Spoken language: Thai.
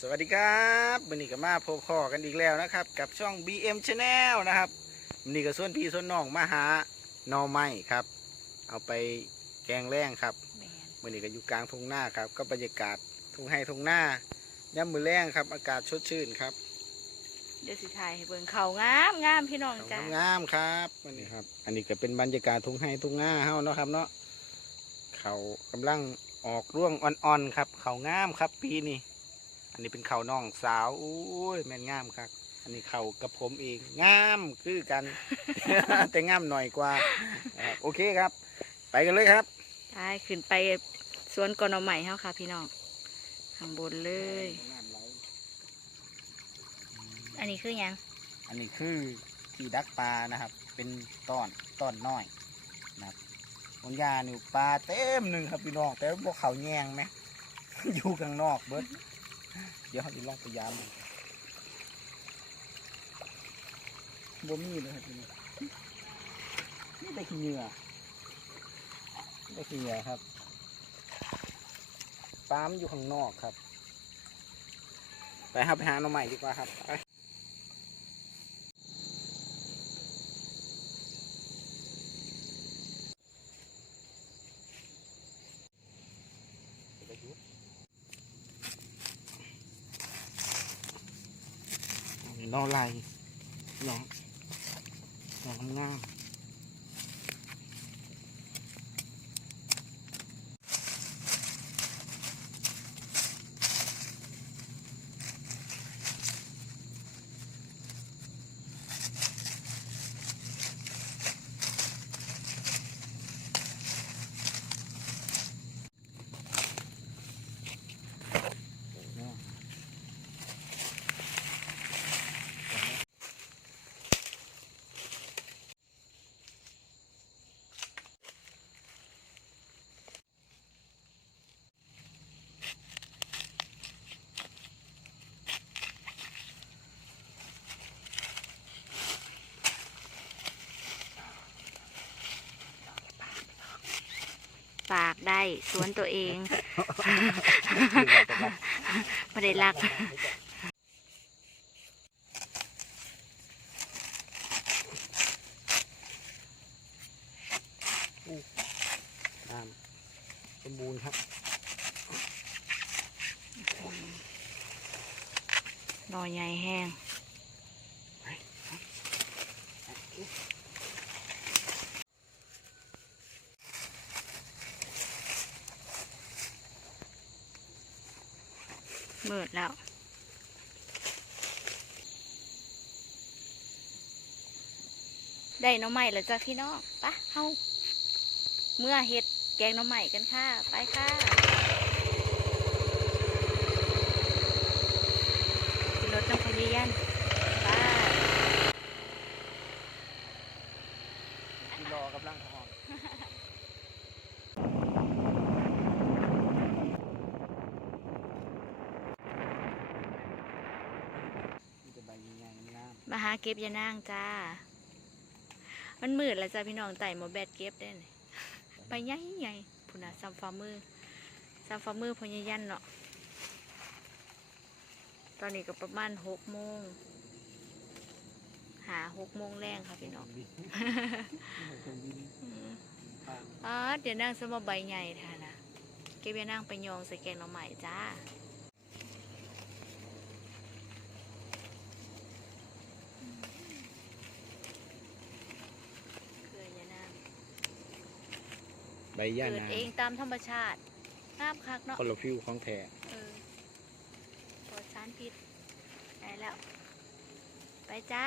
สวัสดีครับวันนี้ก็มาพบพ่อกันอีกแล้วนะครับ กับช่อง BM Channel นะครับวันนี้ก็ส่วนพี่ส่วนน้องมาหาหนอไม้ครับ เอาไปแกงแรงครับแมนวันนี้ก็อยู่กลางทุ่งนาครับ ก็บรรยากาศทุ่งไห้ทุ่งนาย่ำมือแรงครับ อากาศสดชื่นครับเดี๋ยวสิถ่ายให้เบิ่งเขางามงามพี่น้องจ้างามๆครับวันนี้ครับ อันนี้ก็เป็นบรรยากาศทุ่งไห้ทุ่งนาเฮาเนาะครับเนาะเขากำลังออกร่วงอ่อนๆครับ เขางามครับปีนี้ อันนี้เป็นเขาน้องสาวอุ้ยแม่นงามครับ อันนี้เขากับผมเองงามคือกัน แต่งามหน่อยกว่านะครับโอเคครับ ไปกันเลยครับถ่ายขึ้นไปสวนกอนอใหม่เฮาค่ะ พี่น้องข้างบนเลย อันนี้คือหยังอันนี้คือที่ดักปลานะครับ เป็นต้อนต้อนน้อยนะครับบนยานี่ปลาเต็มหนึ่งครับพี่น้องแต่พวกเขาแยงไหม อยู่ข้างนอกเบิด เดี๋ยวเขาจะลองพยายามบ่มีเลยครับพี่น้องนี่ได้ขี้เหงื่อได้ขี้เหงื่อครับปลามอยู่ข้างนอกครับ ไปครับไปหาหน่อใหม่ดีกว่าครับ นอลายน้องน้องงาม ฝากได้ สวนตัวเองไม่ได้รักน้ำสมบูรณ์ครับนอใหญ่แห้ง มืดแล้ว ได้น้องใหม่แล้วจ้ะพี่น้องปะเฮาเมื่อเฮ็ดแกงน้องใหม่กันค่ะ ไปค่ะขึ้นรถน้ำพยียันไป ที่รอกำลังทอนนี่จะใบใหญ่ๆงา มาหาเก็บยานางจ้า มันมืดแล้วจ้าพี่น้องไต่หมอแบดเก็บได้ไปใหญ่ใหญ่ๆพุ่นน่ะซัมฟามือซัมฟามือพญายันเนาะ ตอนนี้ก็ประมาณหกโมง หาหกโมงแรงค่ะพี่น้องอ๋อเดี๋ยวนางสมบใบใหญ่ท่านะเก็บยานางไปยองใส่แกงหน่อไม้จ้า เกลือยานาง ใบย่าเกิดนางเองตามธรรมชาติน้ำคักเนาะคอลฟิวของแท้เออปลอดสารพิษได้แล้ว ไปจ้า